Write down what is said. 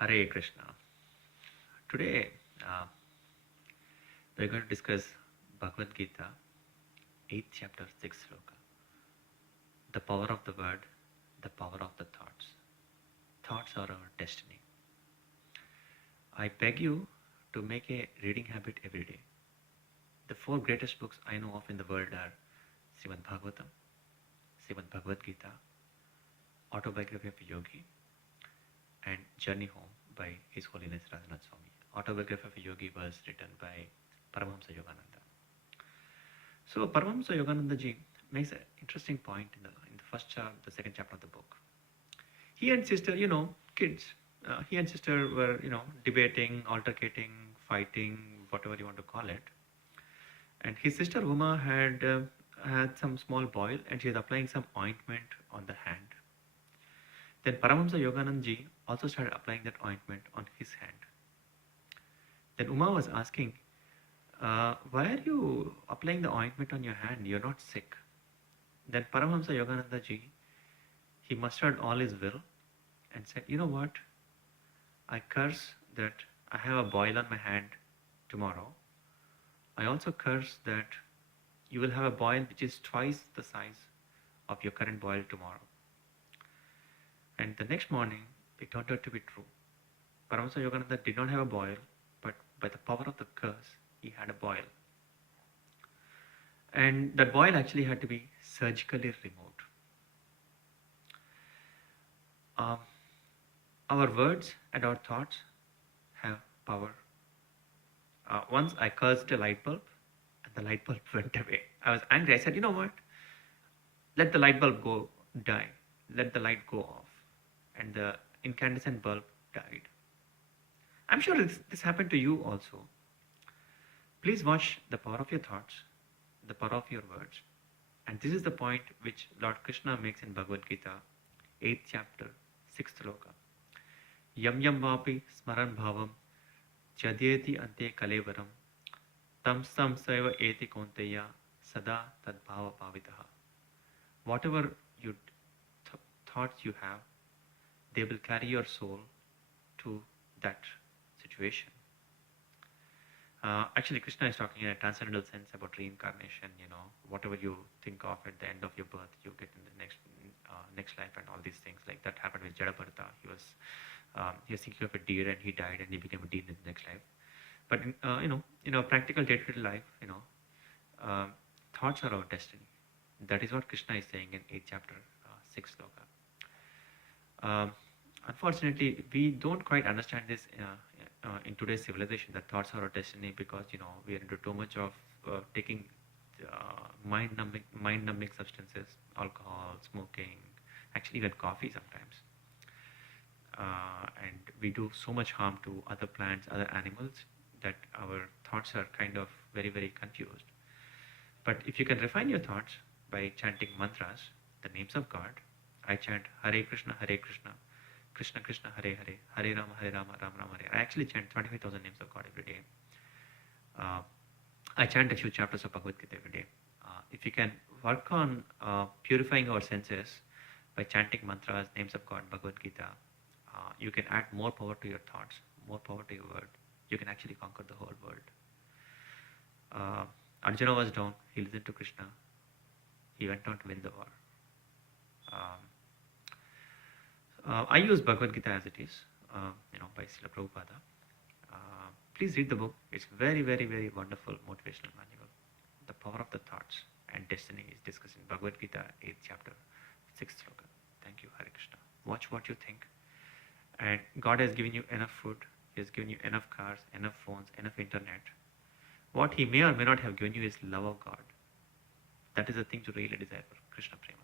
Hare Krishna. Today we're going to discuss Bhagavad Gita, 8th chapter, 6th sloka. The power of the word, the power of the thoughts. Thoughts are our destiny. I beg you to make a reading habit every day. The 4 greatest books I know of in the world are Srimad Bhagavatam, Srimad Bhagavad Gita, Autobiography of Yogi, and Journey Home by His Holiness Radhanath Swami. Autobiography of Yogi was written by Paramahamsa Yogananda. So Paramahamsa Yogananda ji makes an interesting point in the first chapter, the second chapter of the book. He and sister, kids, he and sister were, debating, altercating, fighting, whatever you want to call it. And his sister Uma had some small boil, and she is applying some ointment on the hand. Then Paramahamsa Yogananda ji also started applying that ointment on his hand. Then Uma was asking, why are you applying the ointment on your hand? You're not sick. Then Paramahamsa Yogananda ji, he mustered all his will and said, you know what? I curse that I have a boil on my hand tomorrow. I also curse that you will have a boil which is twice the size of your current boil tomorrow. And the next morning, it turned out to be true. Paramahamsa Yogananda did not have a boil, but by the power of the curse, he had a boil. And that boil actually had to be surgically removed. Our words and our thoughts have power. Once I cursed a light bulb, and the light bulb went away. I was angry. I said, you know what? Let the light bulb die. Let the light go off. And the incandescent bulb died. I'm sure this happened to you also. Please watch the power of your thoughts, the power of your words. And this is the point which Lord Krishna makes in Bhagavad Gita, 8th chapter, 6th sloka. Yam yam vapi smaran bhavam chadyeti ante kalevaram tam saiva eti konteya sada tad bhava pavitaha. Whatever thoughts you have, they will carry your soul to that situation. Actually, Krishna is talking in a transcendental sense about reincarnation. Whatever you think of at the end of your birth, you get in the next life, and all these things. Like that happened with Jadabharata. He was thinking of a deer, and he died, and he became a deer in the next life. But in a practical day-to-day life, thoughts are our destiny. That is what Krishna is saying in 8th chapter, 6th sloka. Unfortunately, we don't quite understand this in today's civilization, that thoughts are our destiny, because we are into too much of taking mind-numbing substances, alcohol, smoking, actually even coffee sometimes, and we do so much harm to other plants, other animals, that our thoughts are kind of very, very confused. But if you can refine your thoughts by chanting mantras, the names of God, I chant Hare Krishna, Krishna Krishna, Hare Hare, Hare Rama, Rama Rama, Hare. I actually chant 25,000 names of God every day. I chant a few chapters of Bhagavad Gita every day. If you can work on purifying our senses by chanting mantras, names of God, Bhagavad Gita, you can add more power to your thoughts, more power to your word. You can actually conquer the whole world. Arjuna was down. He listened to Krishna. He went on to win the war. I use Bhagavad Gita as it is, by Srila Prabhupada. Please read the book. It's very, very, very wonderful motivational manual. The power of the thoughts and destiny is discussed in Bhagavad Gita, 8th chapter, 6th sloka. Thank you, Hare Krishna. Watch what you think. And God has given you enough food. He has given you enough cars, enough phones, enough internet. What He may or may not have given you is love of God. That is the thing to really desire for Krishna Prema.